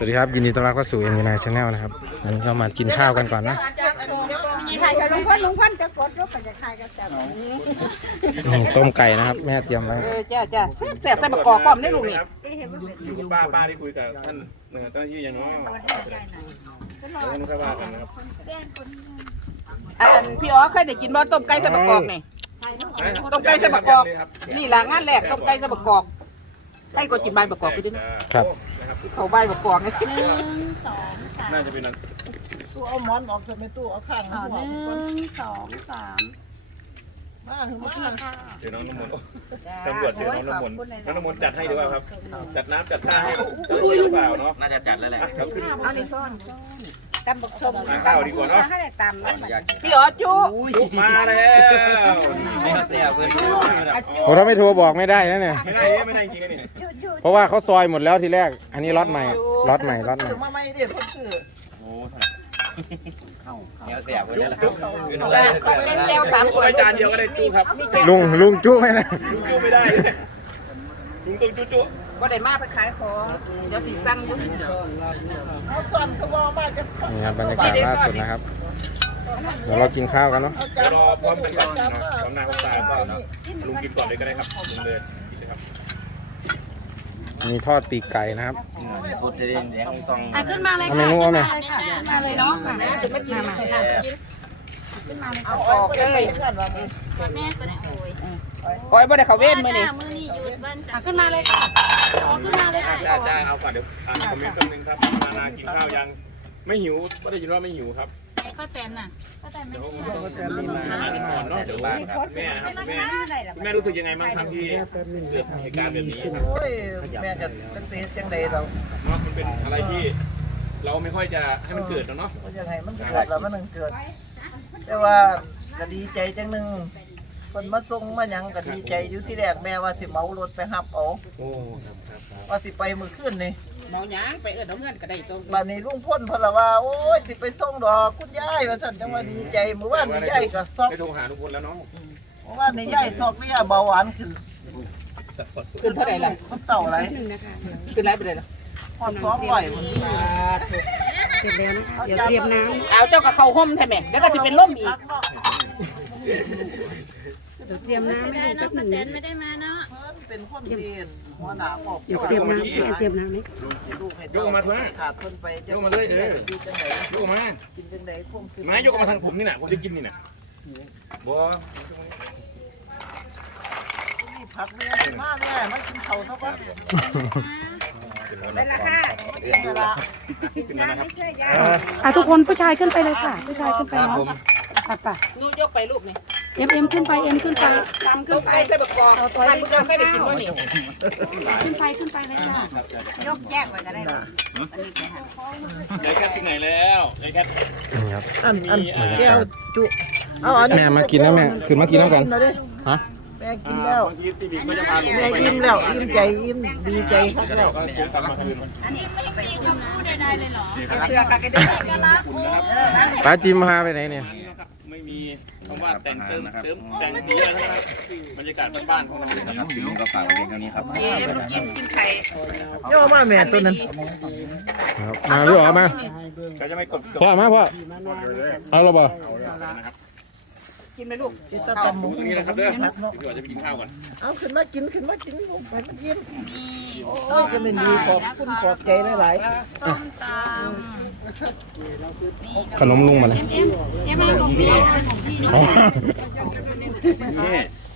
สวัสดีครับยินดีต้อนรับเข้าสู่เอ็มวีไนชาแนลนะครับวันนี้เรามากินข้าวกันก่อนนะต้มไก่นะครับ แม่เตรียมไว้เจ้าจ้าแซ่บใส่ประกอบป้อมได้ลูกนี่ยู่ป้าป้าที่คุยกับท่านเหนือเจ้าที่ยังน้อยเออคับอันพี่อ๋อเคยได้กินบ่ต้มไก่ใส่ประกอบนี่ต้มไก่ใส่ประกอบนี่หลังงานแรกต้มไก่ใส่ประกอบให้คนกินใบประกอบก็ได้นะครับเขาใบกรองนี่หนึ่งสองสามน่าจะเป็นนั้นตู้เอาม้อนออกจากในตู้เอาข้างหนึ่งสองสามมาถึงมาค่ะเจอน้องน้ำมนต์ตำรวจเจอน้องน้ำมนต์น้ำมนต์จัดให้หรือเปล่าครับ จัดน้ำจัดท่าให้หรือเปล่าเนาะ น่าจะจัดแล้วแหละอันนี้ซ่อนตำบกชมข้าวดีกว่าเนาะให้ได้ตพี่อ๋อจุ๊บมาแล้วผมทาไม่ทัวบอกไม่ได้นะเนี่ยไม่ได้ไม่ได้จริงนี่เพราะว่าเขาซอยหมดแล้วทีแรก อันนี้ล็อตใหม่ล็อตใหม่ล็อตใหม่ลุงลุงจุ๊บไม่ได้ลุงจุ้ไม่ได้ลุงตจุ้จุ้ว่าเด้มาไปขายของเดี๋ยวสีสั่งยุ่นี่ครับบรรยากาศล่าสุดนะครับเดี๋ยวเรากินข้าวกันเนาะ รอพร้อมกันก่อนนะพร้อมหน้าพร้อมตาก่อนนะลุงกินก่อนเลยก็ได้ครับลุงเลยกินเลยครับมีทอดปีกไก่นะครับสุดเด่นแดงต้องขึ้นมาเลยค่ะขึ้นมาเลยค่ะมาเลยเนาะจะไม่กินมาเลยค่ะขึ้นมาเลยค่ะเอาออกเลยขึ้นมาเลยโอ้ยโอ้ยบ่ได้เขาเว้นมือนี่ขึ้นมาเลยค่ะได้นมาเลยค่ะจ้าเอาฝาเดี๋ยวคอมเมนต์ตัวนึงครับมานากินข้าวยัง ไม่หิว ก็ได้ยินว่าไม่หิวครับไปข้าวแตนน่ะข้าวแตนไม่หิวข้าวแตนมีมาแน่นอนเดี๋ยวบ้านครับแม่ครับแม่แม่รู้สึกยังไงบ้างครับที่เกิดเหตุการณ์แบบนี้โอ้ยแม่จะตื่นเต้นเสียงใดเราเนาะมันเป็นอะไรที่ เราไม่ค่อยจะให้มันเกิดเนาะก็ยังไงมันเกิดเราไม่มันเกิด แต่ว่าจะดีใจจังหนึ่งคนมาส่งมายังก็ดีใจอยู่ที่แรกแม่ว่าสิเมารถไปหับเอาว่าสิไปมือขึ้นนี่เมายังไปเออดองเงินก็ได้ตรงบ้านนี้รุ่งพ้นพลาว่าโอ้ยสิไปส่งดอกคุณยายว่าสันจังว่าดีใจเมื่อวานนี้ยายก็ซอกไปโทรหาลุงพลแล้วเนาะเมื่อวานนี้ยายซอกเรียเบาหวานขึ้นขึ้นเท่าไหร่ล่ะขึ้นเต่าอะไรขึ้นไรไปไลยล่ะพร้อมซ้อมไหวมั้งเสร็จแล้วเดี๋ยวเตรียมน้ำเอาเจ้ากับเขาห่มใช่ไหมแล้วก็จะเป็นล่มอีกเตรียมน้ำไม่ได้เนาะแตนไม่ได้มาเนาะเป็นคนเดียนหัวหน้าอบเตรียมน้ำเตรียมน้ำนี่ยกมาเถอะขาดคนไปยกมาเลยเออยกมากินจังไหพุ่มมายกมาทางผมนี่น่ะผมจะกินนี่น่ะบัวนี่ผักแม่มากเลยไม่กินเขาเท่ากันไปละค่ะเวลาอ่ะทุกคนผู้ชายขึ้นไปเลยค่ะ ผู้ชายขึ้นไปเนาะไปนู่ยกไปลูกนี่เอ็มเอ็มขึ้นไปเอ็มขึ้นไปตามขึ้นไป่บกอตัวนีามนนนไ่กกิ้้อีขึ้นไปขึ้นไปเลยจ่ายกแยกมันก็ได้ยายแคทที่ไหนแล้วยายแคทนี่ครับอันอันแก้วจุเอาอันแม่มากินนะแม่คื้นมากินแล้วกันฮะแม่กินแล้วแม่อิ่มแล้วอิ่มใจอิ่มดีใจครับแล้ไม่ไปกินกับคู่ใดเลยหรอไปจิ้มมาไปไหนเนี่ยไม่มีเคำว่า แต่งเติม เติม แต่งเดียนะครับบรรยากาศบ้านของเราครับเดี๋ยวก็ฝากไว้เพียงเทนี้ครับเย้กิน กินไข่เยอะมาแม่ตัวนั้นมารเลูกออกมาพ่อ มา พ่อเอาละบ่ินไหมลูกข้าวหมูนี่แหละครับเด้อเดี๋ยวจะไปกินข้าวก่อนเอาขึ้นมากินขึ้นมากินลูกไปมันเยี่ยมโอ้ก็ไม่มีขอบคุณขอบใจหลายขนมลุงมาเลยเอ็มเอ็มเอ็มของพี่ของพี่ค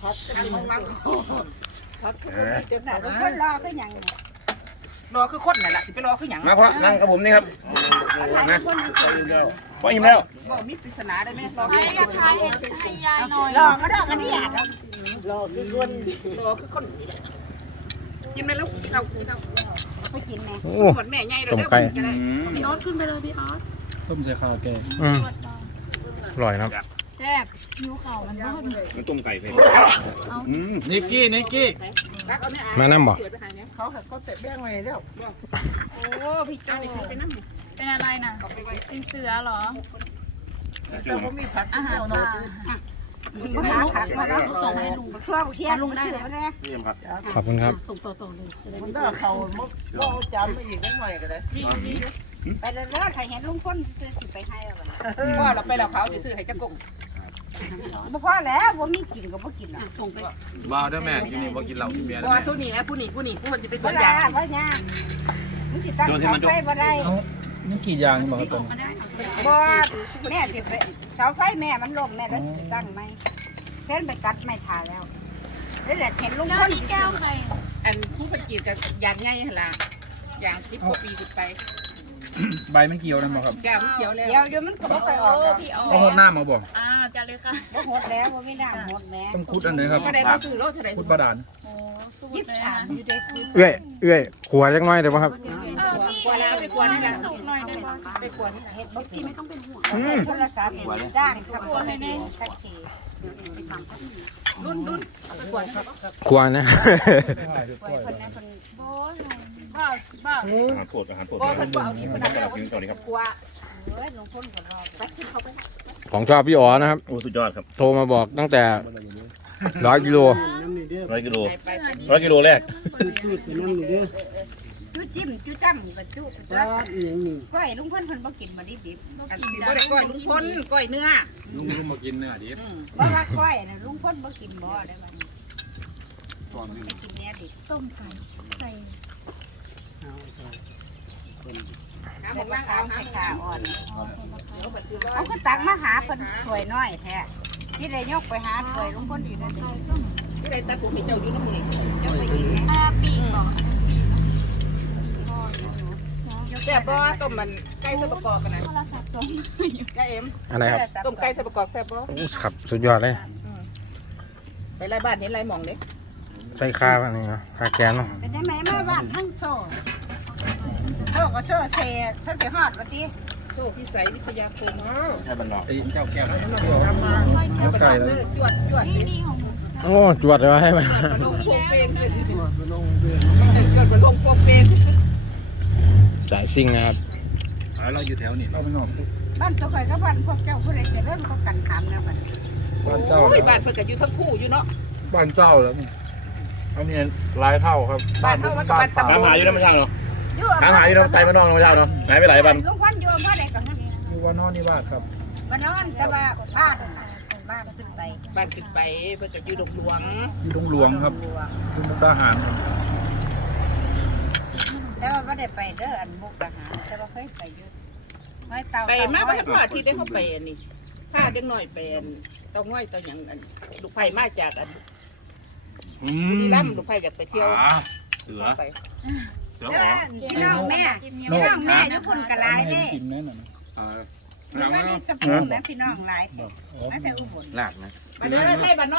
รับขนมลุงรอคือยังรอคือคนไหนล่ะสิไปรอคือยงมาเพราะนั่งกับผมนี่ครับนะพออิ่มแล้วบอกมีปริศนาได้ไหมลองให้ยายหน่อยลองก็ได้กันที่อยากลองคือคนลองคือคนยิ้มไหมลูกเร่ากูเท่ากินไหมแม่ใหญ่เลยแล้วกินจะได้พีออขึ้นไปเลยพี่ออสต้มใส่ข้าวแกงอร่อยนะแซ่บผิวขาวมันยอดมันต้มไก่เพื่นิกกี้ นิกกี้มาแน้ำบกเขาเขาเตะแป้งไว้แล้วโอ้ พี่จ้าไปน้ำเป็นอะไรนะเป็นเสือเหรอเรากมีพัดอาหารปลาลุงส่งให้ลุงเช่วยลุงเชื่อมันเนี่ยขอบคุณครับส่งต่อตรงเลยคุณต้องเขาเล่าจำไม่ยิงไม่หน่อยก็ได้ไปแล้วถ่ายเห็นลุงพ้นซื้อสิไปให้แล้วนะพ่อเราไปแล้วเขาจซื้อให้เจ้ากงมาพ่อแล้วว่ามีกินกับว่ากินอ่ะส่งไปว่าเด้อแม่อยูนี่ว่ากินเราที่เบียนะว่าทุนนี้แล้วผู้นี่ผู้นี่ผู้มันจะไปส่วนใหญ่วาเนี่มันจะตั้งไปว่าไดนี่กี่ยางบอกตรงบอดแม่เสียิเสาไฟแม่มันล่มแม่แล้องตั้งไหมเส้นไปตัดไม่ทาแล้วนี่แหละเห็นลุงคนที่แก้วใครอันผู้ประกีตจะอย่างง่ายละอย่างสิบกว่าปีสุดไป ใบมันเกี่ยวนะหมอครับแก้วมันเกี่ยวแล้วเดวเดี๋ยวมันก็ไม่ไปออกพี่ออกาหดหน้ามาบอกอ่าจะเลยค่ะเขหดแล้วว่าไม่ได้หดแม่ต้องคุดอันไหนครับกระไดก็คือโรคกระไดคุดประดานโอ้สู้ยิบฉาบอยูด้คุเอ้ยเอ้ยขวายังไงเดี๋ยวครับไควรไม่ควรไม่ควรไม่ควรบางทีไม่ต้องเป็นห่วงคนละสาเหตุด้านครับควรไม่แน่ชัดเจนรุ่นรุ่นควรควรนะบ่บ่บ่งูปวดอาหารปวดบ่ปวดเนาที่มันได้แล้วก็ควรเฮ้ยหลวงพ่อขอรอไปขึ้นเขาไปของชอบพี่อ๋อนะครับโอ้สุดยอดครับโทรมาบอกตั้งแต่ร้อยกิโลร้อยกิโลร้อยกิโลแรกน้ำหนึ่งเด้อจุจิ้มจุจั้มบรรจุก็ก้อยลุงพ่นคนบอกินมาดิบบกิก้อยลุงพ่นก้อยเนื้อลุงลุงบอกินเนื้อดิบว่าว่าก้อยนะลุงพ่นบอกินบ่ได้ไหมตอนนี้กินเนื้อดิบต้มไก่ใส่เน้ำมะขามขาอ่อนเขาก็ตักมะขามคนถสวยน้อยแท้ที่ได้ยกไปหาถเคยลุงพ่นอีกแล้วที่ไดรตาผมมีเจ้าอยู่น้ำมือยปีกอแซ่บบ่ต้มมันไก่สับปะกอบกันนะไก่เอ็มอะไรครับต้มไก่สับปะกอกแซ่บบ่ครับสุดยอดเลย ไปไรบ้านเห็นไรมองเล็กใส่ข้าวนี่เหรอข้าแกนเนาะ เป็นยังไงมาบ้านทั้งโชว์โชว์ก็โชว์เชียร์โชว์เชียร์ฮอตวันที่โชว์พิเศษวิทยาแคมให้บรรดาเจ้าแก้วนะมาไก่เลยจวดจวดนี่โอ้จวดเลยให้ไหมลงโปรเฟนเลยทีเดียวลงโปรเฟนเกิดเป็นลงโปรเฟนหลายสิ่งนะครับแล้วเราอยู่แถวนี้เราไม่นอนบ้านเจ้าใครก็บ้านพวกเจ้าพวกอะไรจะเริ่มพวกกันขามนะบ้านบ้านเจ้าบ้านเพื่อนก็อยู่ทั้งคู่อยู่เนาะบ้านเจ้าแล้วนีเอาเนี่ยลายเท่าครับ บ้านเท่าแล้วก็บ้านตำบลหาอยู่ในมนช่างเนาะหาหาอยู่เรานไปมานอนในมัช่าเนาะไหนไปไหลายบ้านลูกวันอยู่บ้านไหนกันนี่อยู่วันนอนนี่บ้านครับวันนอนแต่ว่าบ้านบ้านขึ้นไป บ้านขึ้นไปเพื่อนก็อยู่ตรงหลวงอยู่ตรงหลวงครับคือมุกดาหารแต่ว่าไม่ได้ไปเด้ออันบุกอาหารแต่ว่าเคยไปยืดไม่เตาไปมาเพราะว่าที่ได้เขาไปนี่ข้าเด็กหน่อยไปนีตาง่อยเต้องอย่างลูกไผ่มาจากอันอืมนี่ล่ำลูกไผ่อยากไปเที่ยวเสือไปเสือหรอพี่น้องแม่พี่น้องแม่ทุกคนกระไรเนี่ยมันไม่ได้สะพุงนะพี่น้องหลายไม่แต่อุบลหลักนะมาเลยไปบ้านน้อง